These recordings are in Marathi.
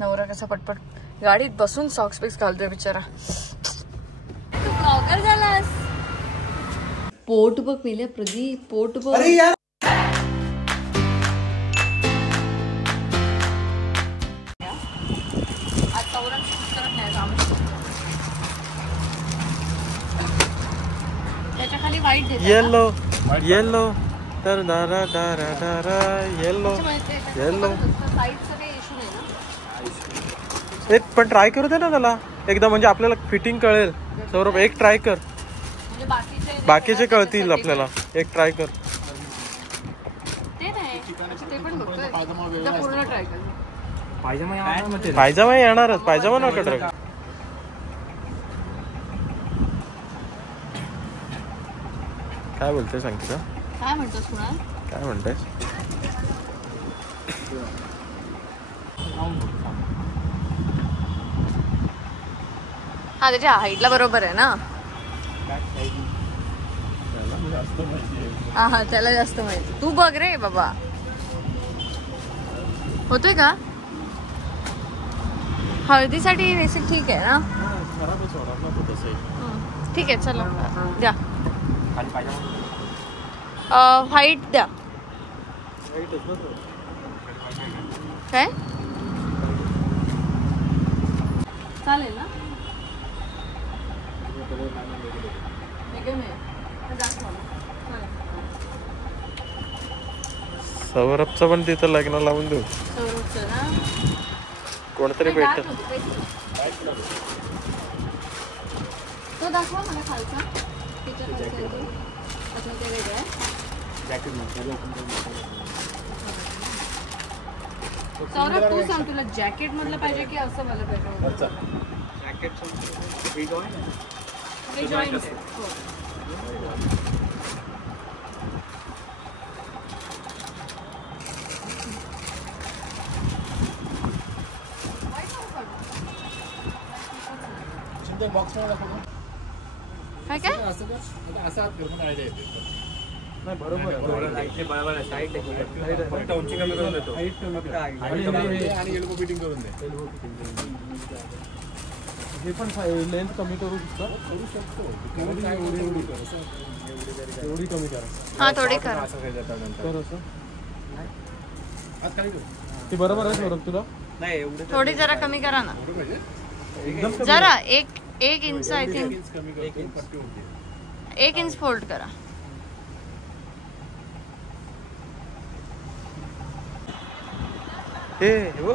नवरा कसा पटपट गाडीत बसून सॉक्स पिक्स घालतोय बिचारा. तू ब्लॉगर झालास. पोट बघ मेल्या प्रदीप, पोट बघ. त्याच्या खाली व्हाईट येलो येलो तर दारा दारा दारा येलो येलो. एक पण ट्राय करू दे ना त्याला एकदा, म्हणजे आपल्याला फिटिंग कळेल. सौरभ एक ट्राय कर, बाकीचे कळतील आपल्याला. एक ट्राय कर. पायजमा येणारच, पायजमा नका ट्राय. काय बोलते सांगते का? काय म्हणतोस कुणाल? काय म्हणतेस? हा त्याच्या हाईटला बरोबर आहे ना. हा त्याला जास्त माहिती. तू बघ रे बाबा, होतोय का? हळदीसाठी रेसिपी ठीक आहे ना? ठीक आहे चला द्या. व्हाईट द्या. काय चालेल ना? सौरभचं पण तिथं लग्न लावून देऊ. कोणतरी भेटत. तो दाखवा मला खालचा. सौरभ तू सांग, तुला जॅकेट मधलं पाहिजे की असं मला पाहिजे? बॉक्स काय काय नाही बरोबर उंची कमी करून देतो आणि एल्बो फिटिंग करून दे. हे पण लेंथ कमी करू शकतो. एवढी कमी करा. हा थोडी करा. ती बरोबर आहे सौरभ तुला? नाही थोडी जरा कमी करा ना. जरा एक inch. I think 1 inch fold करा. हे हो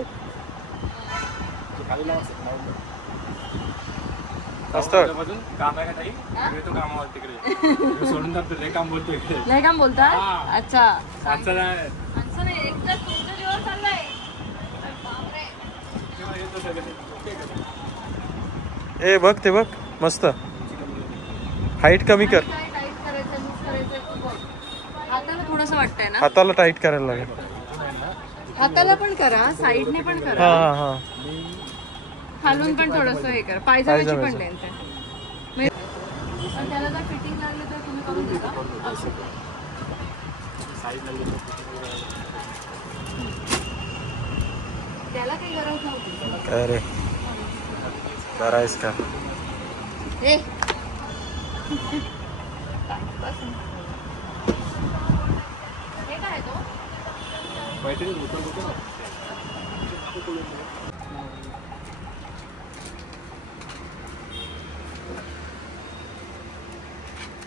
काम आहे का ताई? तो कामावर तिकडे सोडून जातो. लय काम बोलतोय. लय काम बोलता? अच्छा आजचा नाही एकदा तुमच्या जीवावर चाललाय. ए बघ ते बघ मस्त. हाईट कमी कर. हाताला थोडंसं वाटतंय ना? हाताला टाईट करायला लागेल. हाताला पण करा, साईडने पण करा. हा हा खालून पण थोडंसं हे करा. पायजमाची पण लेंथ आहे. त्याला जर फिटिंग लागली तर तुम्ही करून देता. त्याला काही गरज नव्हती. अरे करायच का? हे काय तो?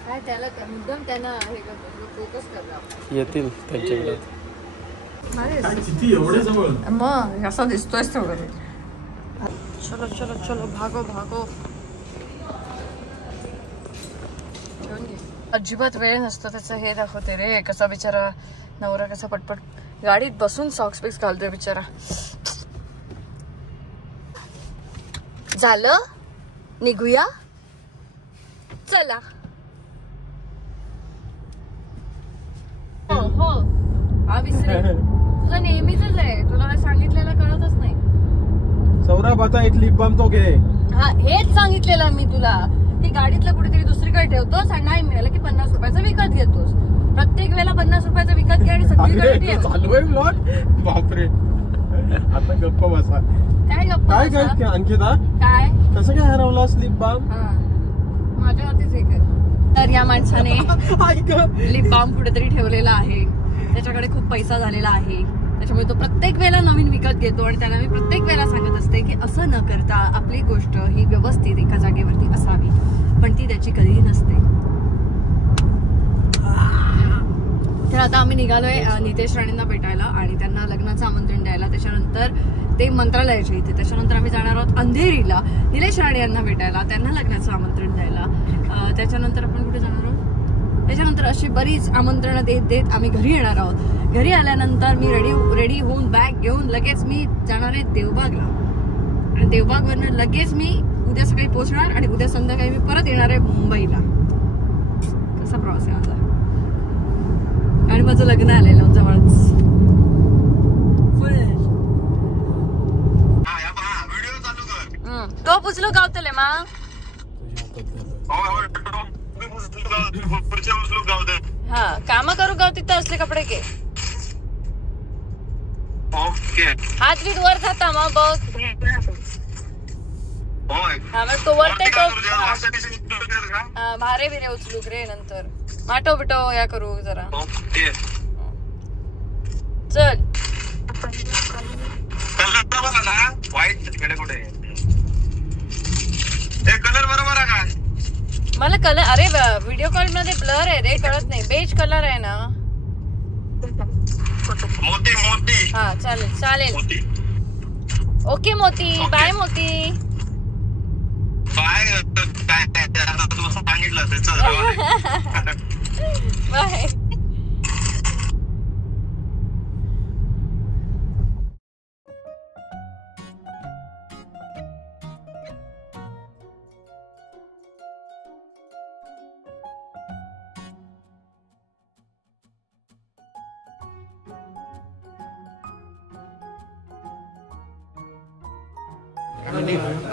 काय त्याला मुद्दाम त्यांना हे फोकस करला. येतील त्यांच्याकडे. मग असं दिसतोयच थोडं. चलो चलो चलो भागो भागो. अजिबात वेळ नसतो त्याचा. हे दाखवते रे कसा बिचारा नवरा कसा पटपट गाडीत बसून सॉक्स पिक्स घालतोय बिचारा. झालं निघूया चला. हो हो तुझं नेहमीच आहे. तुला सांगितलेलं कळतच नाही. सौरभ आता एक लिप बाम तो घे. हा हेच सांगितलेलं मी तुला. ती गाडीतलं कुठेतरी दुसरीकडे ठेवतोस आणि नाही मिळालं की 50 रुपयाचा विकत घेतोस. प्रत्येक वेळेला 50 रुपयाचा विकत घे आणि सगळीकडे चालू आहे ब्लॉग. बापरे आता गप्पा बसा. काय गप्पा काय बसा? काय अंकिता काय कसं काय हरवला लिप बाम? माझ्यावरतीच हे कर. तर या माणसाने ऐक लिप बाम कुठेतरी ठेवलेला आहे, त्याच्याकडे खूप पैसा झालेला आहे, त्याच्यामुळे तो प्रत्येक वेळेला नवीन विकत घेतो. आणि त्याला मी प्रत्येक वेळेला सांगत असते की असं न करता आपली गोष्ट ही व्यवस्थित एका जागेवरती असावी, पण ती त्याची कधीही नसते. तर आता आम्ही निघालोय नितेश राणेंना भेटायला आणि त्यांना लग्नाचं आमंत्रण द्यायला. त्याच्यानंतर ते मंत्रालयाच्या इथे, त्याच्यानंतर आम्ही जाणार आहोत अंधेरीला निलेश राणे यांना भेटायला, त्यांना लग्नाचं आमंत्रण द्यायला. त्याच्यानंतर आपण कुठे जाणार आहोत, त्याच्यानंतर अशी बरीच आमंत्रणं देत देत आम्ही घरी येणार आहोत. घरी आल्यानंतर मी रेडी होऊन बॅग घेऊन लगेच मी जाणार आहे देवबागला, आणि देवबागवरनं लगेच मी उद्या सकाळी पोहोचणार आणि उद्या संध्याकाळी मी परत येणार आहे मुंबईला. कसा प्रवास आहे माझा, आणि माझं लग्न आलेलं जवळच. तो पुचलो गावतले मा हा काम करू गाव तिथं असले कपडे के हात बीत वर जाता मग बघ. हा मग तो वरते तो भारे बिरे उचलू रे नंतर माटो बिटो या करू जरा. चल कलर बरोबर आहे का? मला कलर अरे व्हिडिओ कॉल मध्ये ब्लर आहे रे, कळत नाही. बेज कलर आहे ना. मोती मोती हा चालेल चालेल. मोती ओके मोती. बाय मोती. बाय. काय तुला सांगितलं त्याचं बाय.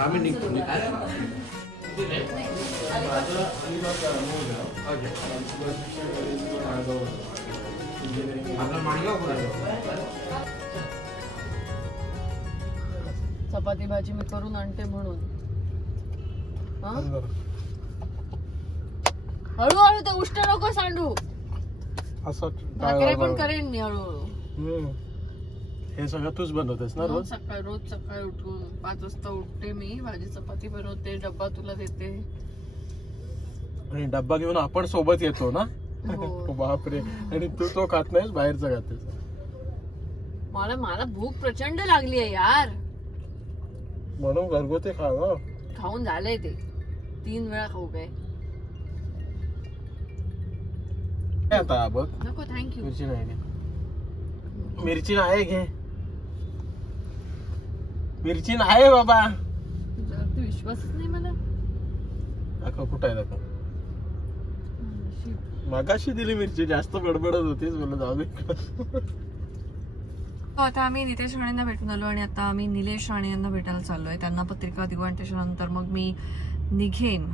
आम्ही निघतो. चपाती भाजी मी करून आणते म्हणून. हळूहळू ते उष्ट नको सांडू. भाकरी पण करेन मी हळूहळू. हे सगळं तूच बनवतेस ना रोज? रोज सकाळी उठून 5 वाजता उठते मी, भाजी चपाती बनवते, डब्बा तुला देते. आणि डब्बा घेऊन आपण सोबत येतो ना. बापरे. आणि तू तो खात नाहीस, बाहेरचं खातेस. मला भूक प्रचंड लागली आहे यार, म्हणून घरगुती खा ना. खाऊन झालंय ते 3 वेळा खाऊ काय. आता बघ नको थँक्यू. मिरची नाही घे. मिरची आहे घे. मिरची नाही बाबा. विश्वासच नाही मला. दाखव कुठं आहे दाखव. मागाशी दिली मिरची, जास्त बडबडत होतीस मला जाऊ दे. आता आम्ही नितेश राणेंना भेटून आलो आणि आता आम्ही निलेश राणे यांना भेटायला चाललोय. त्यांना पत्रिका देऊ आणि त्याच्यानंतर मग मी निघेन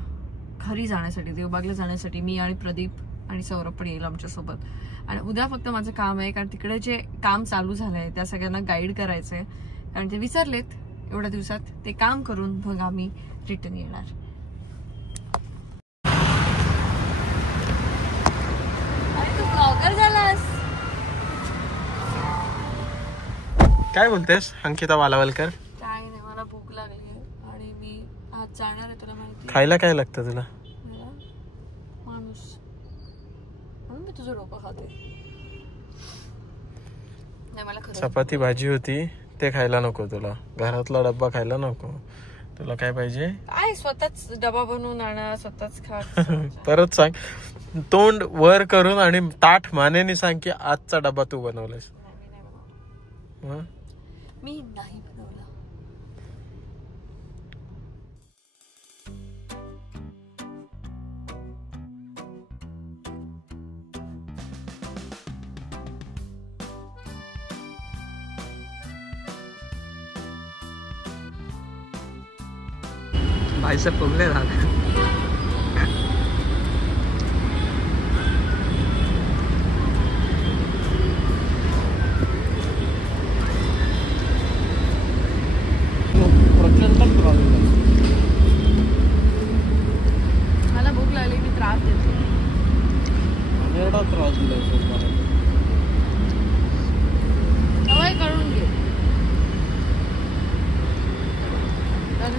घरी जाण्यासाठी, देवबागला जाण्यासाठी. मी आणि प्रदीप आणि सौरभ पण येईल आमच्यासोबत. आणि उद्या फक्त माझं काम आहे, कारण तिकडे जे काम चालू झालंय त्या सगळ्यांना गाईड करायचंय, कारण ते विसरलेत एवढ्या दिवसात. ते काम करून मग आम्ही रिटर्न येणार. तू ब्लॉगर झालास. काय बोलतेस अंकिता वालावलकर? काय नाही, मला भूक लागली आणि मी आज जाणार आहे. तुला माहिती खायला काय लागतं तुला? माणूस म्हणून मी तुझं डोकं खाते. नाही मला खरं चपाती भाजी होती ते खायला नको तुला, घरातला डब्बा खायला नको तुला. काय पाहिजे? काय स्वतःच डबा बनवून आणा, स्वतःच खा. परत सांग, तोंड वर करून आणि ताठ मानेने सांग की आजचा डबा तू बनवलास. मी नाही बनवला. भाई साहब फुगले राहते.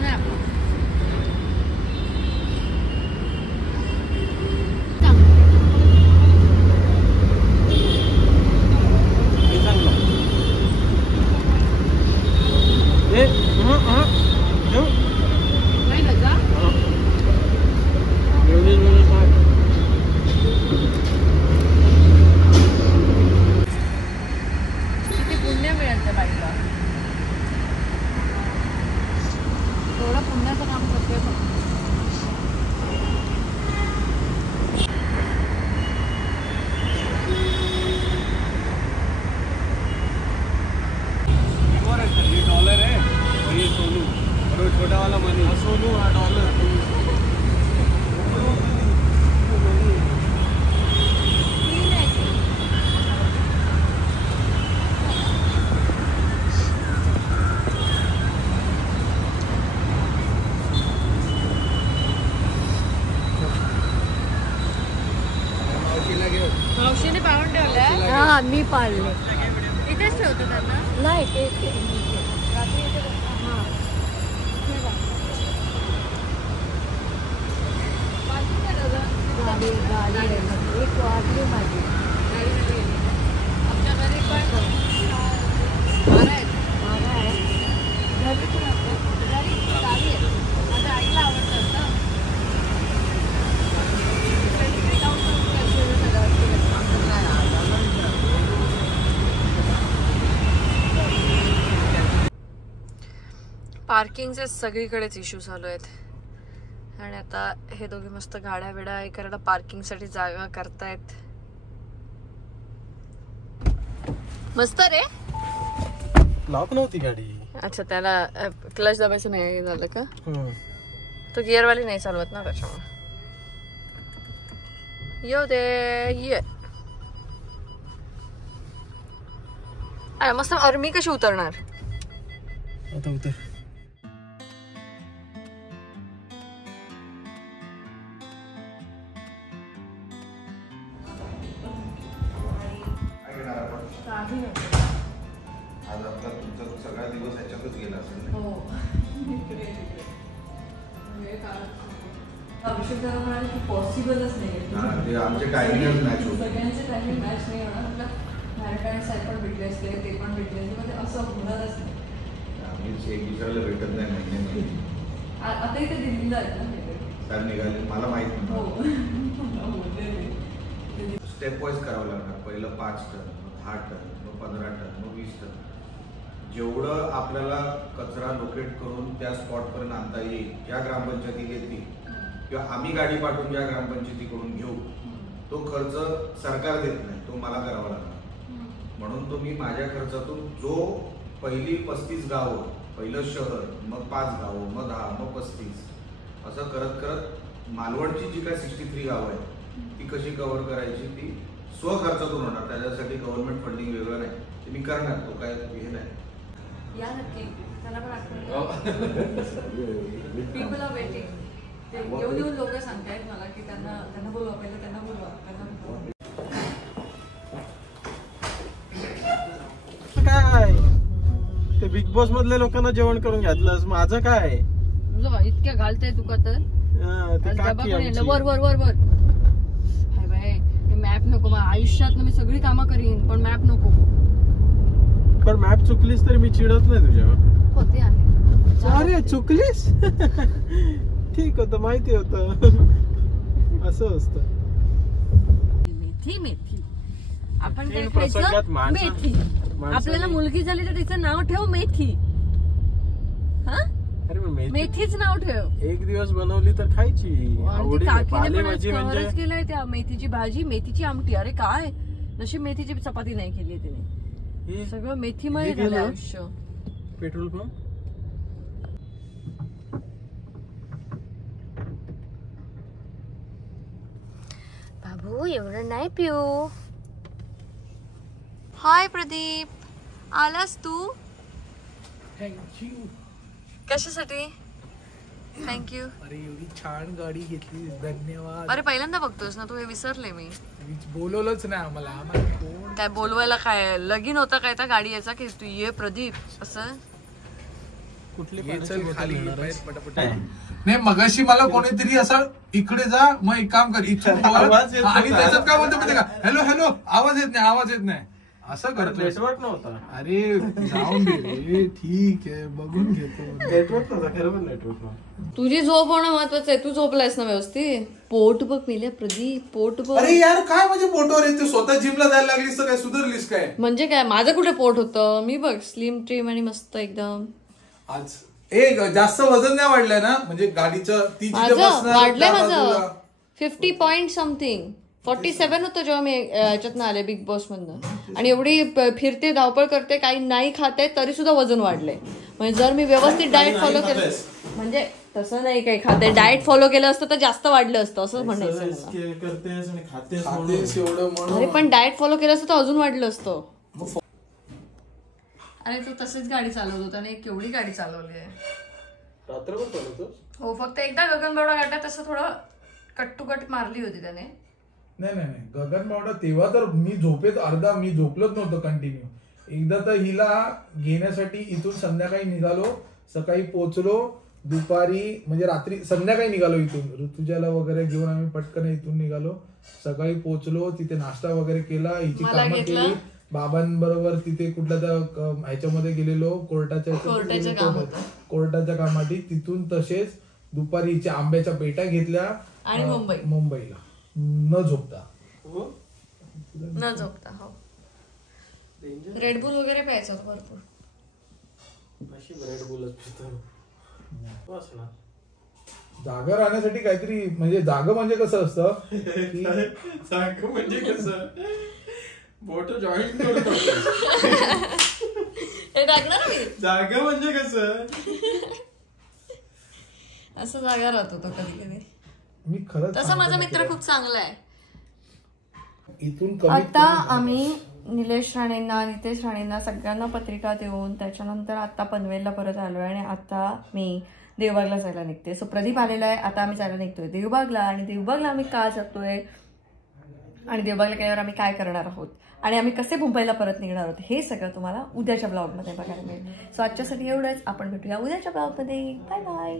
नाही आपलं. नाही गजा? किती पुण्य मिळेल त्या बाईला. थोडं पुण्याचं काम करतोय फक्त. ये डॉलर है और ये सोनू और वो छोटा वाला मनी. सोनू हा डॉलर. मावशीने पाळून ठेवलंय. हा मी पाळले. इथेच ठेवतो त्यांना. नाही ते रात्री इथे हां गाडी गाडी एक वाजली माझी. आमच्या घरी पण मारा आहेत. घरी पण घरी गाडी आहे. माझ्या आईला आवडतात ना. पार्किंगचे सगळीकडेच इश्यू चालू आहेत आणि आता हे दोघे मस्त गाड्या बिड्या हे करायला पार्किंगसाठी जागा करतायत. मस्त रे. लॉक नव्हती गाडी. अच्छा त्याला क्लच दाबायचं नाही झालं का? तो गिअरवाली नाही चालवत ना त्याच्यामुळे. येऊ दे ये. मस्त. अरे मी कशी उतरणार? आता उतर. आज आपला तुमचा सगळा दिवस ह्याच्यातच गेला असेल. हो. अभिषेक दादा म्हणाले की पॉसिबलच नाही. ते आमचे टायमिंगच मॅच होते. सगळ्यांचे टायमिंग मॅच नाही होणार. म्हटलं व्हॅलेंटाईन साईड पण भेटले असते ते पण भेटले असते. असं होणारच नाही. आम्हीच एक दुसऱ्याला भेटत नाही महिन्यामध्ये. आता इथे दिल्लीला आहेत ना. साहेब निघाले मला माहित हो. नाही. स्टेप वाईज करावं लागणार. पहिलं 5 टन, 10 टन, मग 15 टन, मग 20 टन. जेवढं आपल्याला कचरा लोकेट करून त्या स्पॉटपर्यंत आणता येईल, ज्या ग्रामपंचायती येतील किंवा आम्ही गाडी पाठवून ज्या ग्रामपंचायतीकडून घेऊ, तो खर्च सरकार देत नाही, तो मला करावा लागणार. म्हणून तो मी माझ्या खर्चातून जो पहिली 35 गावं, पहिलं शहर, मग 5 गावं, मग 10, मग 35 असं करत करत मालवणची जी काय 63 गावं आहेत ती कशी कव्हर करायची ती स्वखर्चातून होणार. त्याच्यासाठी गव्हर्नमेंट फंडिंग वेगळं नाही, ते मी करणार. तो काय हे नाही. या नक्की. त्याला पण आठवण. People are waiting. ते येऊन येऊन लोक सांगतायत मला की त्यांना बोलवा, पहिलं त्यांना बोलवा, त्यांना बोलवा. काय ते बिग बॉस मधल्या लोकांना जेवण करून घातलंस. माझं काय? इतक्या घालताय तुका तर ते काकी आमची. वर वर वर वर. हाय बाय मॅप नको. आयुष्यात मी सगळी कामं करीन पण मॅप नको. पण मॅप चुकलीस तरी मी चिडत नाही तुझ्यावर. होते आहे. अरे चुकलीस. ठीक होतं, माहिती होतं. असं असतं. मेथी मेथी. आपण काय प्रसंगात खायचं? मेथी. आपल्याला मुलगी झाली तर तिचं नाव ठेव मेथी. हा अरे मेथीच नाव ठेव. एक दिवस बनवली तर खायची. काकीने म्हणजे केलंय त्या मेथीची भाजी, मेथीची आमटी. अरे काय नशीब मेथीची चपाती नाही केली तिने. सगळं मेथीमध्ये झालं आयुष्य. Petrol pump. बाबू एवढं नाही पिऊ. हाय प्रदीप, आलास तू? थँक्यू. कशासाठी? थँक्यू. अरे एवढी छान गाडी घेतली, धन्यवाद. अरे पहिल्यांदा बघतोस ना तू, हे विसरले मी. बोलवलंच नाही आम्हाला. कोण काय बोलवायला? काय लगीन होता काय त्या गाडी याचा की तू ये प्रदीप असं? चल खाली बाहेर पटापट. नाही मगाशी मला कोणीतरी असं इकडे जा मग एक काम कर इथून बोल आणि त्याच्यात काय म्हणतो माहिती का हॅलो हॅलो आवाज येत नाही असं करतो. नेटवर्क नव्हता. अरे जाऊन दे रे ठीक आहे बघून घेतो. नेटवर्क नव्हता खरं पण नेटवर्क नव्हता. तुझी झोप होणं महत्वाचं आहे. तू झोपलायस ना व्यवस्थित. पोट बघ मेल्या प्रदीप पोट बघ. अरे यार काय म्हणजे पोटवर येते स्वतः जिमला जायला लागलीस तर काय सुधारलीस काय. म्हणजे काय माझं कुठे पोट होतं. मी बघ स्लिम ट्रिम आणि मस्त एकदम. आज जास्त वजन नाही वाढलंय ना म्हणजे गाडीचं ती जिथे बसणार वाढलंय माझं 50 पॉइंट समथिंग 47 होतं जेव्हा मी याच्यातनं आले बिग बॉस मधनं. आणि एवढी फिरते धावपळ करते काही नाही खाते तरी सुद्धा वजन वाढलंय. म्हणजे जर मी व्यवस्थित डाएट फॉलो केलं म्हणजे तसं नाही काही खाते डाएट फॉलो केलं असतं तर जास्त वाढलं असतं असं म्हणायचं. अरे पण डाएट फॉलो केलं असतं तर अजून वाढलं असतं. अरे तू तशीच गाडी चालवत होता आणि केवढी गाडी चालवली आहे. रात्रभर चालवतो. हो फक्त एकदा गगनबावडा घाटात तसं थोडं कट टू कट मारली होती त्याने. नाही गगनबावडा तेव्हा तर मी झोपेत मी झोपलोच नव्हतं कंटिन्यू. एकदा तर हिला घेण्यासाठी इथून संध्याकाळी निघालो सकाळी पोहोचलो दुपारी म्हणजे रात्री संध्याकाळी निघालो इथून ऋतुजाला वगैरे घेऊन आम्ही पटकन इथून निघालो. सकाळी पोहोचलो तिथे नाश्ता वगैरे केला हिची कामं केली बाबांबरोबर तिथे कुठल्या त्या ह्याच्यामध्ये गेलेलो कोर्टाच्या कामासाठी. तिथून तसेच दुपारी हिच्या आंब्याच्या पेट्या घेतल्या आणि मुंबईला न झोपता हो रेडबुल वगैरे प्यायचं होतं भरपूर. जागा राहण्यासाठी काहीतरी म्हणजे जागा म्हणजे कसं असतं जागा म्हणजे कसं बोट जॉईंट करतो. जागा म्हणजे कसं असं जागा राहतो तो कधी कधी. मी खरंच तसा माझा मित्र खूप चांगला आहे. इथून आता आम्ही निलेश राणेंना नितेश राणेंना सगळ्यांना पत्रिका देऊन त्याच्यानंतर आता पनवेलला परत आलोय आणि आता मी देवबागला जायला निघते. सो प्रदीप आलेला आहे. आता आम्ही जायला निघतोय देवबागला. आणि देवबागला आम्ही का जातोय आणि देवबागला गेल्यावर आम्ही काय करणार आहोत आणि आम्ही कसे मुंबईला परत निघणार आहोत हे सगळं तुम्हाला उद्याच्या ब्लॉगमध्ये बघायला मिळेल. सो आजच्यासाठी एवढंच. आपण भेटूया उद्याच्या ब्लॉगमध्ये. Bye bye.